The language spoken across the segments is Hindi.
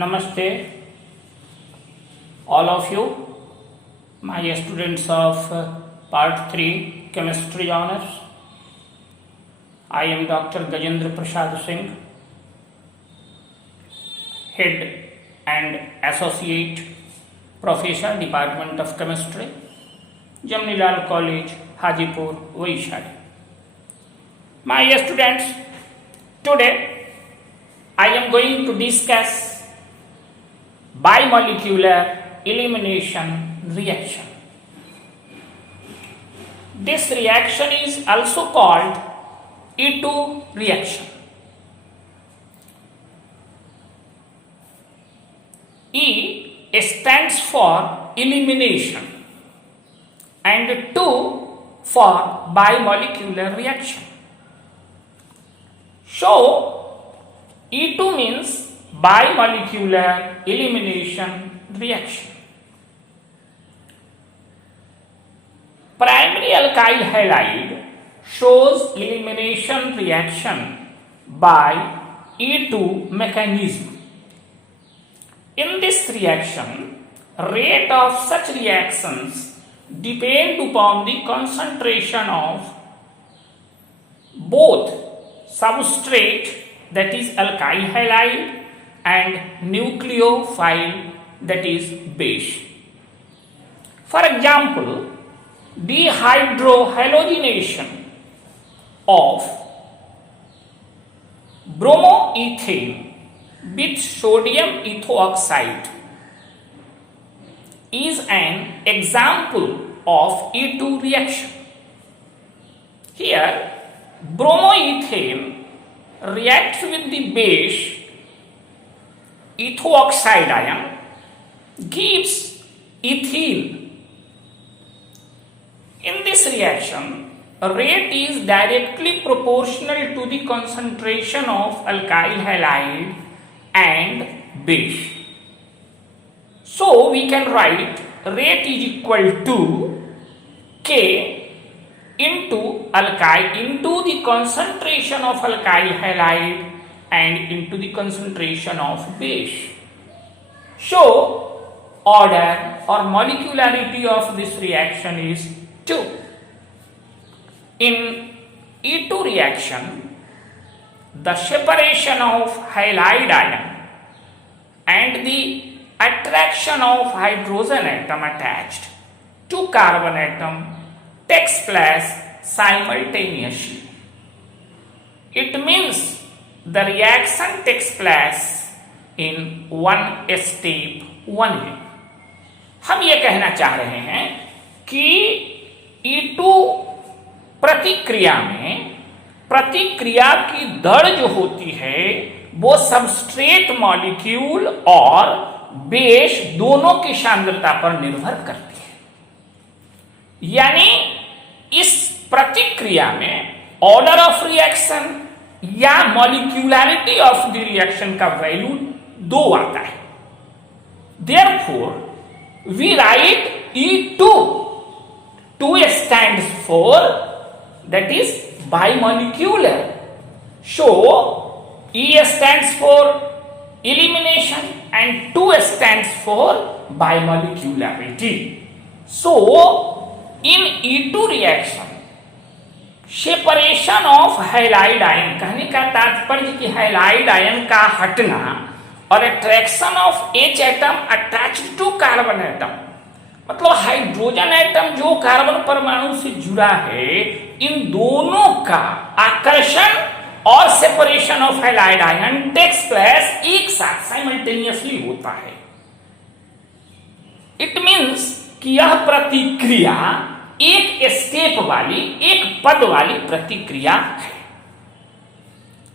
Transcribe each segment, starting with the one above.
Namaste, all of you, my students of Part 3 Chemistry Honours. I am Dr. Gajendra Prasad Singh, Head and Associate Professor, Department of Chemistry, Jamnilal College, Hajipur, Vaishali. My students, today I am going to discuss bimolecular elimination reaction. This reaction is also called E2 reaction. E stands for elimination and 2 for bimolecular reaction. So, E2 means bimolecular elimination reaction. Primary alkyl halide shows elimination reaction by E2 mechanism. In this reaction, rate of such reactions depend upon the concentration of both substrate, that is alkyl halide, and nucleophile, that is base. For example, dehydrohalogenation of bromoethane with sodium ethoxide is an example of E2 reaction. Here, bromoethane reacts with the base ethoxide ion, gives ethyl. In this reaction, rate is directly proportional to the concentration of alkyl halide and base. So we can write rate is equal to K into the concentration of alkyl halide and into the concentration of base. So, order or molecularity of this reaction is 2. In E2 reaction, the separation of halide ion and the attraction of hydrogen atom attached to carbon atom takes place simultaneously. It means the reaction takes place in one step only. हम ये कहना चाह रहे हैं कि E2 प्रतिक्रिया में प्रतिक्रिया की दर जो होती है वो सबस्ट्रेट मॉलिक्यूल और बेस दोनों की सांद्रता पर निर्भर करती है। यानी इस प्रतिक्रिया में ऑर्डर ऑफ रिएक्शन या मॉलिक्यूलरिटी ऑफ द रिएक्शन का वैल्यू 2 आता है। Therefore we write E2. 2 stands for, that is bimolecular. So E stands for elimination and 2 stands for bimolecularity. So in E2 reaction, separation of halide ion, कहने का तात्पर्य कि हैलाइड आयन का हटना और attraction of H atom attached to carbon atom, मतलब हाइड्रोजन एटम जो कार्बन परमाणु से जुड़ा है, इन दोनों का आकर्षण और separation of halide ion takes place एक साथ साइमल्टेनियसली होता है। इट मीन्स कि यह प्रतिक्रिया एक स्टेप वाली, एक पद वाली प्रतिक्रिया है।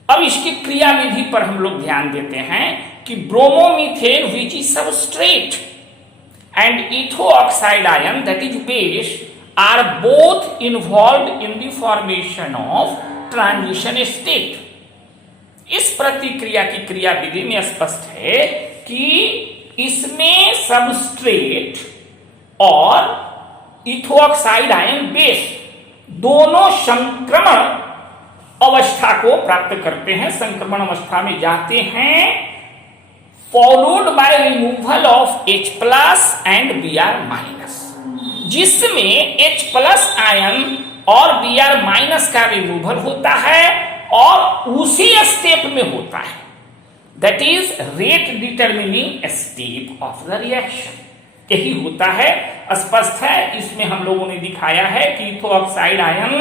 अब इसकी क्रिया विधि पर हम लोग ध्यान देते हैं कि bromomethane which is substrate and ethoxide ion that is base are both involved in the formation of transition state. इस प्रतिक्रिया की क्रिया विधि में स्पष्ट है कि इसमें सबस्ट्रेट और इथोऑक्साइड आयन बेस दोनों संक्रमण अवस्था को प्राप्त करते हैं, संक्रमण अवस्था में जाते हैं followed by removal of H plus and Br minus, जिसमें H प्लस आयन और Br माइनस का रिमूवल होता है और उसी स्टेप में होता है, that is rate determining step of the reaction. यही होता है, स्पष्ट है। इसमें हम लोगों ने दिखाया है कि ethoxide ion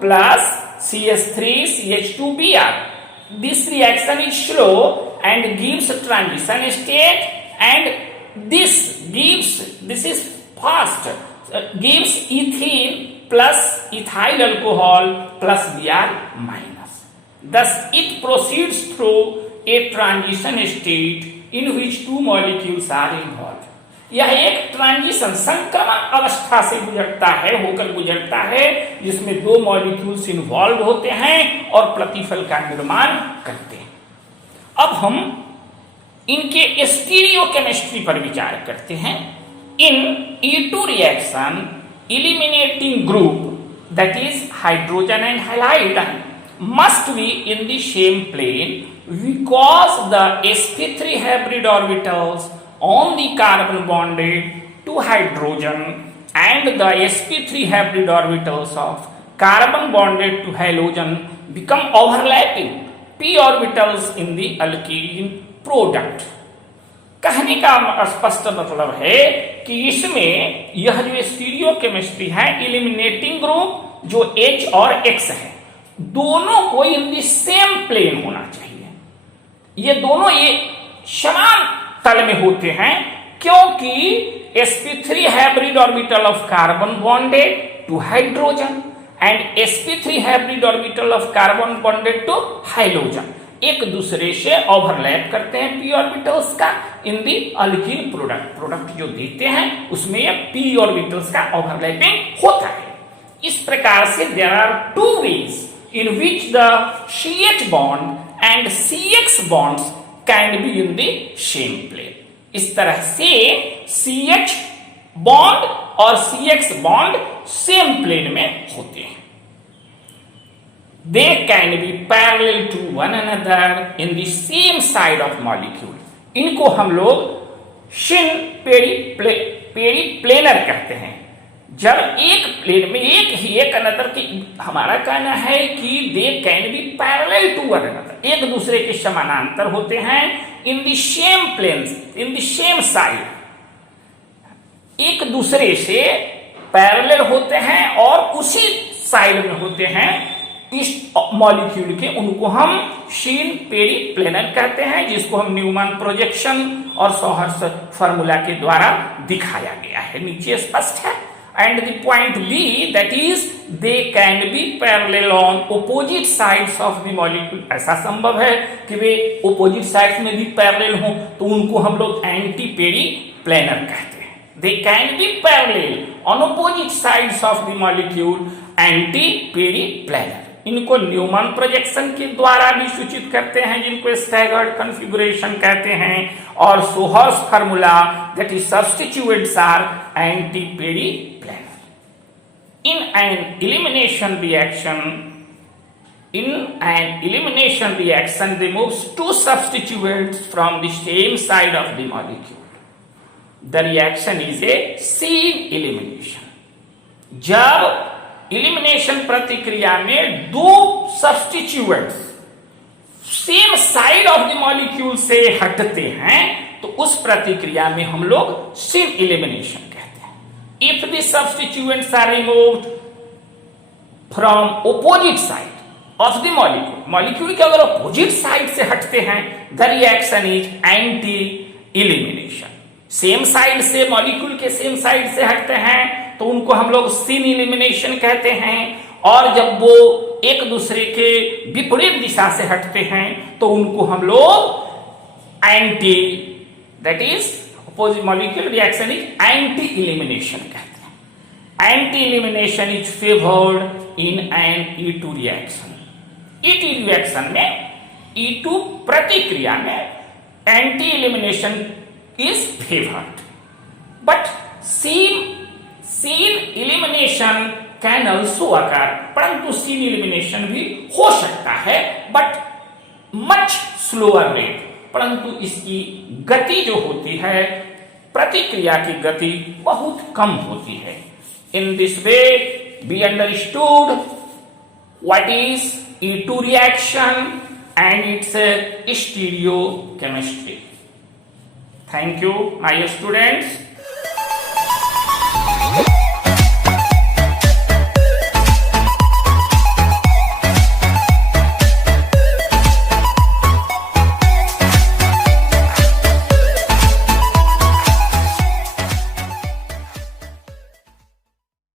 plus CH3CH2Br, this reaction is slow and gives transition state, and this is fast, gives ethene plus ethyl alcohol plus Br minus, thus it proceeds through a transition state in which two molecules are involved। यह एक ट्रांजिशन संक्रमण अवस्था से होकर गुजरता है, जिसमें दो मॉलिक्यूल्स इन्वॉल्व होते हैं और प्रतिफल का निर्माण करते हैं। अब हम इनके स्टीरियोकेमिस्ट्री पर विचार करते हैं। इन E2 reaction eliminating group, that is hydrogen and halide, must be in the same plane because the sp3 hybrid orbitals on the carbon bonded to hydrogen and the sp3 hybrid orbitals of carbon bonded to halogen become overlapping p orbitals in the alkene product। कहने का स्पष्ट मतलब है कि इसमें यह जो स्टीरियोकेमिस्ट्री है, इलिमिनेटिंग ग्रुप जो H और X है, दोनों को इन दी सेम प्लेन होना चाहिए। ये दोनों ये समान तल में होते हैं, क्योंकि sp3 hybrid orbital of carbon bonded to hydrogen and sp3 hybrid orbital of carbon bonded to hydrogen एक दूसरे से ओवरलैप करते हैं p ऑर्बिटल्स का इन दी अल्कीन प्रोडक्ट जो देते हैं उसमें यह p ऑर्बिटल्स का ओवरलैपिंग होता है। इस प्रकार से there are two ways in which the CH bond and CX bonds can be in the same plane। इस तरह से CH bond और CX bond सेम प्लेन में होते हैं। They can be parallel to one another in the same side of molecule। इनको हम लोग शिन पेरी प्लेनर कहते हैं। जब एक प्लेन में एक अनदर की, हमारा कहना है कि they can be parallel to one another, एक दूसरे के समानांतर होते हैं, in the same planes in the same side, एक दूसरे से पैरेलल होते हैं और उसी साइड में होते हैं इस मॉलिक्यूल के, उनको हम शीन पेरी प्लेनर कहते हैं, जिसको हम न्यूमैन प्रोजेक्शन और सॉहर्स फार्मूला के द्वारा दिखाया गया है, नीचे स्पष्ट है। And the point B, that is they can be parallel on opposite sides of the molecule। ऐसा संभव है कि वे opposite sides में भी parallel हों, तो उनको हम लोग एंटी पेरी प्लेनर कहते हैं। They can be parallel on opposite sides of the molecule, anti periplanar. इनको न्यूमैन प्रोजेक्शन के द्वारा भी सूचित करते हैं, जिनको स्टैगर्ड कॉन्फ़िगरेशन कहते हैं, और sawhorse formula that is substituents are anti periplanar. In an elimination reaction removes two substituents from the same side of the molecule। The reaction is a chain elimination। जब एलिमिनेशन प्रतिक्रिया में दो substituents same side of the molecule से हटते हैं, तो उस प्रतिक्रिया में हम लोग चेन एलिमिनेशन कहते हैं। If the substituents are removed from opposite side of the molecule के अगर ऑपोजिट साइड से हटते हैं, the reaction is anti elimination. Same side से, मॉलिक्यूल के सेम साइड से हटते हैं तो उनको हम लोग सीन एलिमिनेशन कहते हैं, और जब वो एक दूसरे के विपरीत दिशा से हटते हैं तो उनको हम लोग anti, that is opposite molecule reaction is anti elimination कहते हैं। Anti elimination is favoured in an E2 reaction. E2 reaction में, E2 प्रतिक्रिया में anti elimination is favoured, but syn elimination can also occur, परंतु सीन एलिमिनेशन भी हो सकता है, बट मच स्लोअर रेट, परंतु इसकी गति जो होती है, प्रतिक्रिया की गति बहुत कम होती है। In this way we understood what is E2 reaction and its stereochemistry. Thank you, my students.